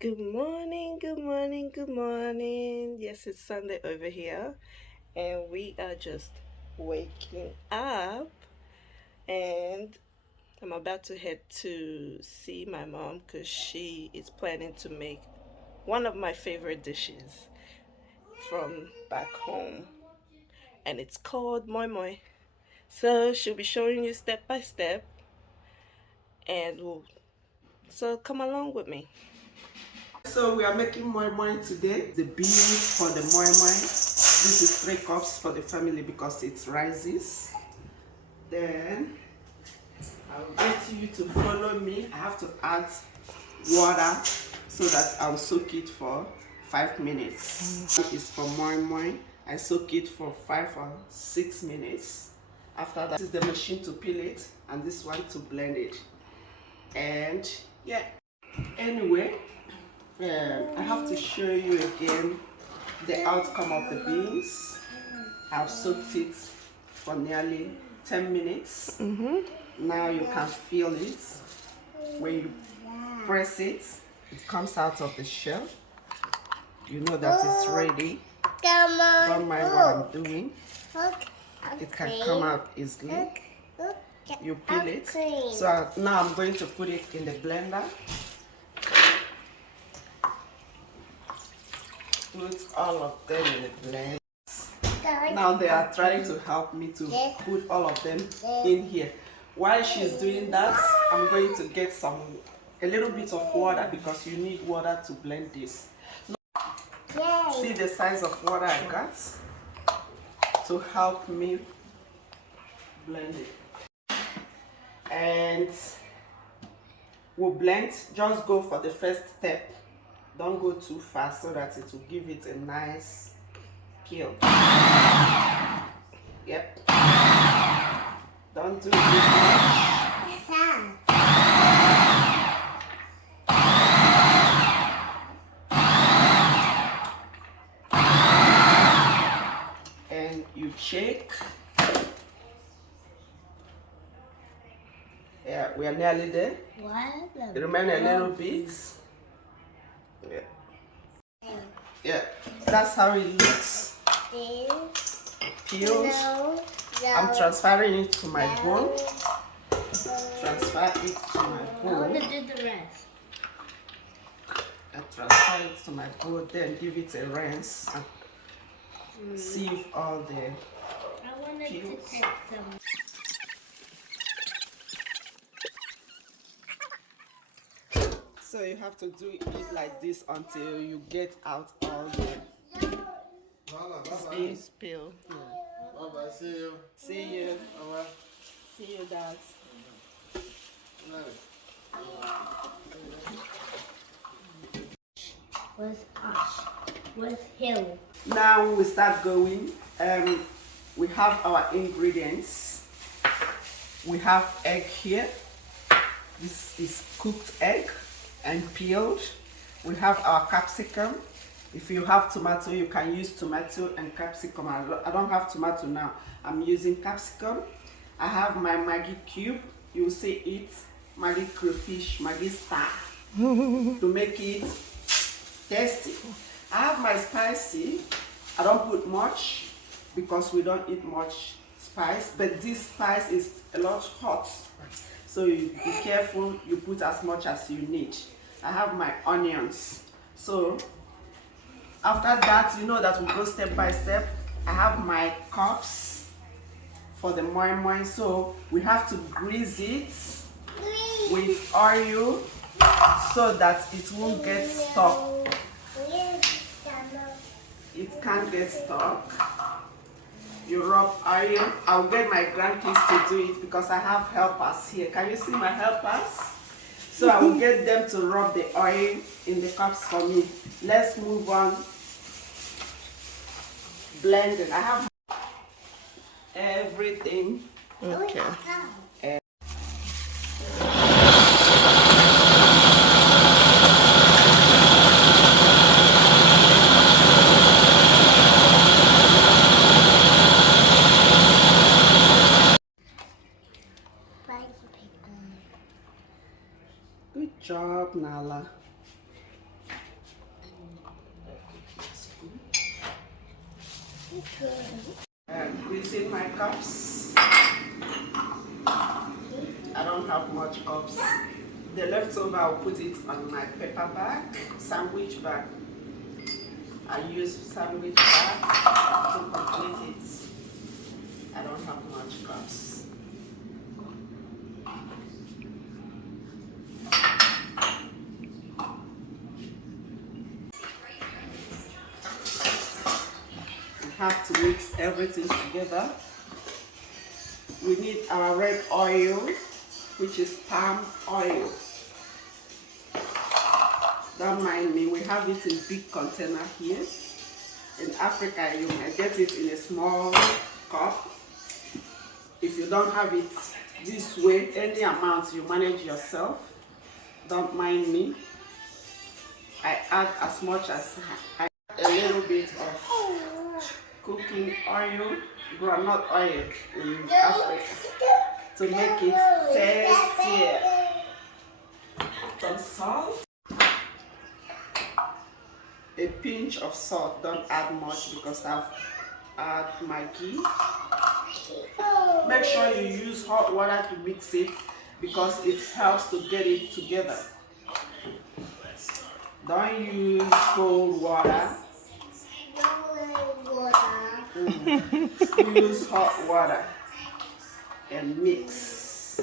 Good morning, good morning, good morning. Yes, it's Sunday over here, and we are just waking up. And I'm about to head to see my mom because she is planning to make one of my favorite dishes from back home, and it's called Moi Moi. So she'll be showing you step by step, and so come along with me. So we are making moi moi today. The beans for the moi moi. This is 3 cups for the family because it rises. Then I'll get you to follow me. I have to add water so that I'll soak it for 5 minutes. This is for moi moi. I soak it for 5 or 6 minutes. After that, this is the machine to peel it and this one to blend it. And yeah, anyway, I have to show you again the outcome of the beans. I've soaked it for nearly 10 minutes. Now you can feel it. When you press it, it comes out of the shell. You know that it's ready. Don't mind what I'm doing. It can come out easily. You peel it. So now I'm going to put it in the blender. Put all of them in the blend. Now they are trying to help me to put all of them in here. While she's doing that, I'm going to get a little bit of water because you need water to blend this. See the size of water I got to help me blend it. And we'll blend, just go for the first step. Don't go too fast so that it will give it a nice peel. Yep. Don't do it too much. And you shake. Yeah, we are nearly there. It remains a little bit. Yeah. Yeah, that's how it looks. Peels. I'm transferring it to my bowl. Transfer it to my bowl. I want to do the rest. I transfer it to my bowl, then give it a rinse and sieve all the I wanted peels. to take some. So you have to do it like this until you get out all the Beans peel. Bye-bye. See you. See you. Bye-bye. See you, Dad. Where's Ash? Where's Hill? Now we start going. We have our ingredients. We have egg here. This is cooked egg and peeled. We have our capsicum. If you have tomato, you can use tomato and capsicum. I don't have tomato now. I'm using capsicum. I have my Maggi cube. You will see it, Maggi crayfish, Maggi star, to make it tasty. I have my spicy. I don't put much because we don't eat much spice, but this spice is a lot hot. So you be careful, you put as much as you need. I have my onions. So after that, you know that we go step by step. I have my cups for the moi moi. So we have to grease it with oil so that it won't get stuck. It can't get stuck. You rub oil. I'll get my grandkids to do it because I have helpers here. Can you see my helpers? So I will get them to rub the oil in the cups for me. Let's move on. Blending. I have everything. Okay. Good job, Nala. cups. I don't have much cups. The leftover, I'll put it on my paper bag, sandwich bag. I use sandwich bag to complete it. I don't have much cups. We have to mix everything together. We need our red oil, which is palm oil. Don't mind me, we have it in big container here. In Africa, you might get it in a small cup. If you don't have it this way, any amount you manage yourself. Don't mind me. I add as much as I add a little bit of cooking oil, groundnut oil in Africa to make it tastier. Some salt. A pinch of salt, don't add much because I've add Maggi. Make sure you use hot water to mix it because it helps to get it together. Don't use cold water. Use hot water and mix.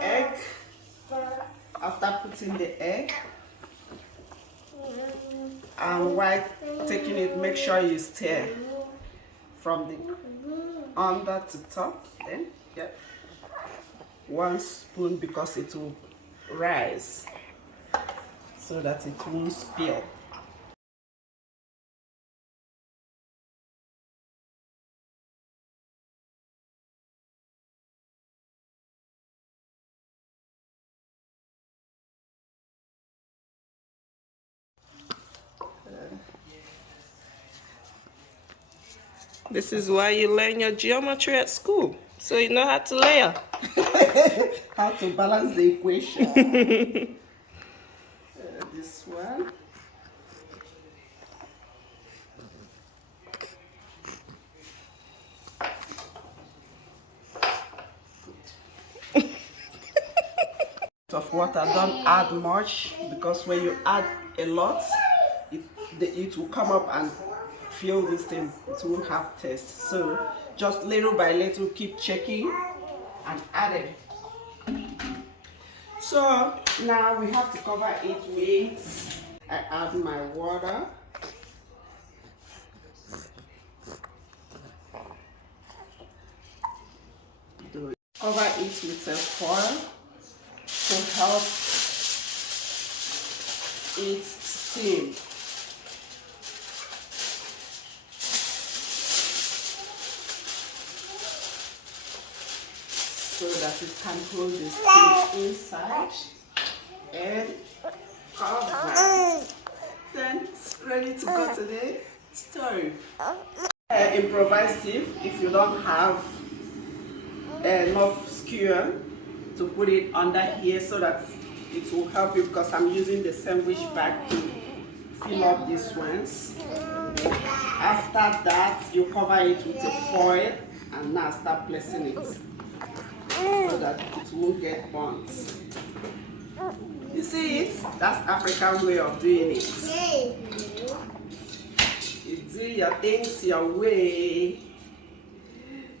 Egg. After putting the egg and while taking it, make sure you stir from the under to top. Then, yeah, 1 spoon because it will rise so that it won't spill. This is why you learn your geometry at school, so you know how to layer. How to balance the equation. This one. Of water, don't add much because when you add a lot, it will come up and fill this thing. It won't have taste. So just little by little, keep checking and adding. So now we have to cover it with. I add my water. Cover it with a foil to help it steam. So that it can hold the steam inside and cover. Then it's ready to go to the stove. Improvisative if you don't have enough skewer to put it under here so that it will help you because I'm using the sandwich bag to fill up these ones. After that, you cover it with a foil and now start placing it so that it won't get burnt. You see it? That's African way of doing it. You do your things your way.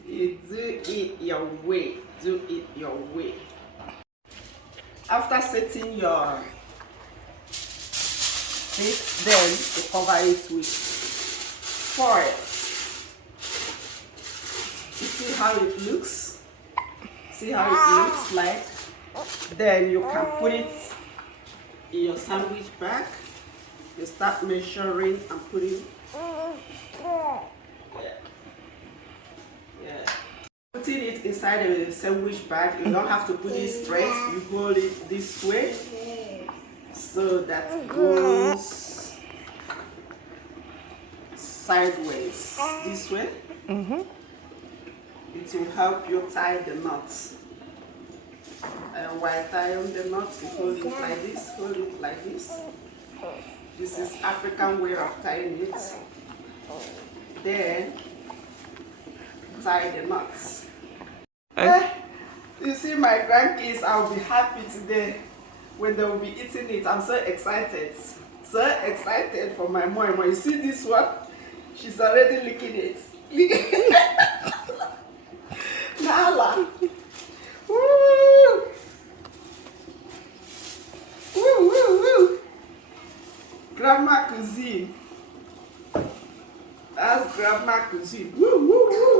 You do it your way. Do it your way. After setting your fish, then you cover it with foil. You see how it looks? See how it looks like? Then you can put it in your sandwich bag. You start measuring and putting. Putting it inside a sandwich bag, you don't have to put it straight, you hold it this way so that it goes sideways this way. It will help you tie the knots. And while tying the knot, you hold it like this, hold it like this. This is African way of tying it. Then tie the knots. You see my grandkids, I'll be happy today when they will be eating it. I'm so excited. So excited for my moi moi. You see this one? She's already licking it. Nala. Woo! Woo, woo, woo. Grandma cuisine. That's grandma cuisine. Woo, woo, woo.